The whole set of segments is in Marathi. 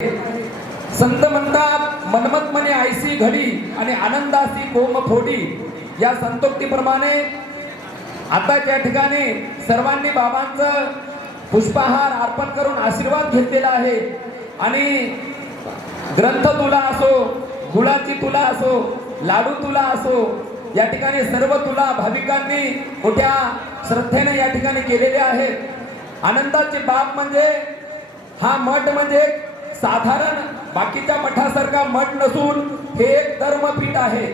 संत म्हणतात मनमत मने आयसी घडी आणि आनंदासी कोम फोडी। या संतोक्तीप्रमाणे आता त्या ठिकाणी सर्वांनी बाबांचं पुष्पहार अर्पण करून आशीर्वाद घेतलेला आहे। आणि ग्रंथ तुला असो, गुळाची तुला असो, लाडू तुला असो, या ठिकाणी सर्व तुला भाविकांनी मोठ्या श्रद्धेने या ठिकाणी केलेले आहे। आनंदाची बाब म्हणजे हा मठ म्हणजे साधारण बाकीच्या मठासारखा मठ नसून हे एक धर्मपीठ आहे,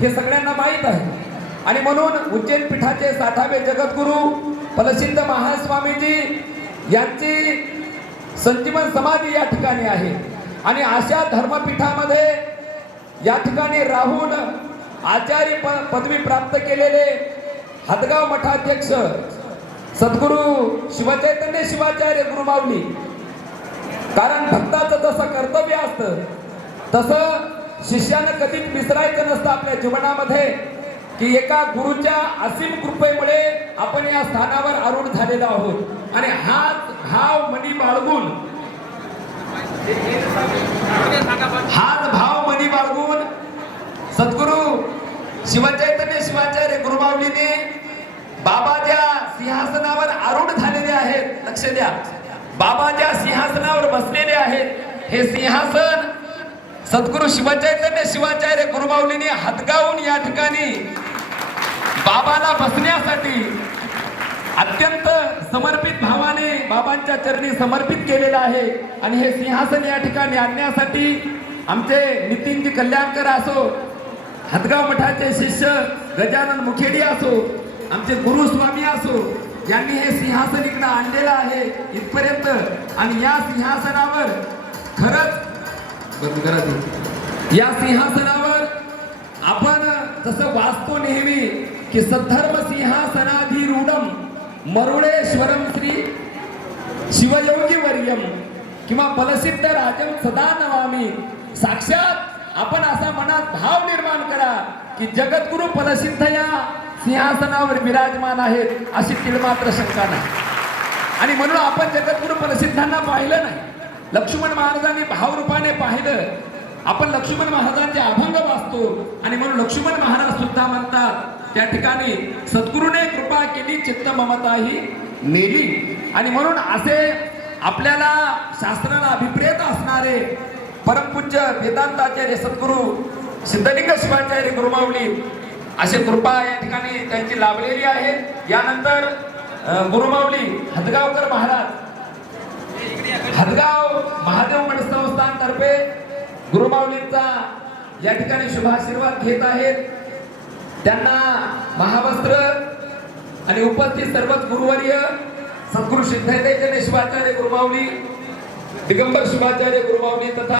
हे सगळ्यांना माहीत आहे। आणि म्हणून उज्जैन पीठाचे 60वे जगद्गुरु फलसिद्ध महास्वामीजी यांची संजीवन समाधी या ठिकाणी आहे। आणि अशा धर्मपीठामध्ये या ठिकाणी राहून आचार्य पदवी प्राप्त केलेले हदगाव मठाध्यक्ष सद्गुरु शिवचैतन्य शिवाचार्य गुरुमाऊली, कारण भक्ताचं जसं कर्तव्य असतं तसं शिष्यानं कधीच विसरायचं नसतं आपल्या जीवनामध्ये, की एका गुरुच्या असीम कृपेमुळे आपण या स्थानावर आरूढ झालेलो आहोत। आणि हाच भाव मनी बाळगून सद्गुरु शिवचैतन्य शिवाचार्य गुरुमाऊलीने बाबा ज्या सिंहासनावर आरूढ झालेले आहेत, लक्ष द्या, बाबा ज्या सिंहासनावर बसलेले आहेत, हे सिंहासन सद्गुरु शिवचैतन्य शिवाचार्य गुरुमाऊलीने हदगावून या ठिकाणी बाबाला बसण्यासाठी अत्यंत समर्पित भावाने बाबांच्या चरणी समर्पित केलेलं आहे। आणि हे सिंहासन या ठिकाणी आणण्यासाठी आमचे नितीनजी कल्याणकर असो, हदगाव मठाचे शिष्य गजानन मुखेडी असो, आमचे गुरुस्वामी असो, यांनी हे सिंहासन इकडे आणलेलं आहे इथपर्यंत। आणि या सिंहासनावर खरंच या सिंहासनावर आपण जसं वाचतो नेहमी की सद्धर्म सिंहासनाधिरूढम मरुळेश्वरम श्री शिवयोगी वर्यम किंवा फलसिद्ध राजम सदा नमामि। साक्षात आपण असा मनात भाव निर्माण करा की जगद्गुरु फलसिद्ध या सिंहासनावर विराजमान आहेत, अशी तिळमात्र शंका नाही। आणि म्हणून आपण जगद्गुरु फलसिद्धांना पाहिलं नाही, लक्ष्मण महाराजांनी भावरूपाने पाहिलं। आपण लक्ष्मण महाराजांचे अभंग वाचतो आणि म्हणून लक्ष्मण महाराज सुद्धा म्हणतात त्या ठिकाणी सद्गुरूने कृपा केली चित्त ममता ही नेली। आणि म्हणून असे आपल्याला शास्त्राला अभिप्रेत असणारे परमपूज्य वेदांताचार्य सद्गुरु सिद्धलिंग शिवाचार्य गुरुमाऊली असे कृपा या ठिकाणी त्यांची लाभलेली आहे। यानंतर गुरुमाऊली हदगावकर महाराज हदगाव महादेव मठ संस्थानतर्फे गुरुमाऊलींचा या ठिकाणी शुभाशीर्वाद घेत आहेत। त्यांना महावस्त्र आणि उपस्थित सर्वच गुरुवर्य सद्गुरु सिद्धचैतन्य शिवाचार्य गुरुमाऊली, दिगंबर शिवाचार्य गुरुमाऊली तथा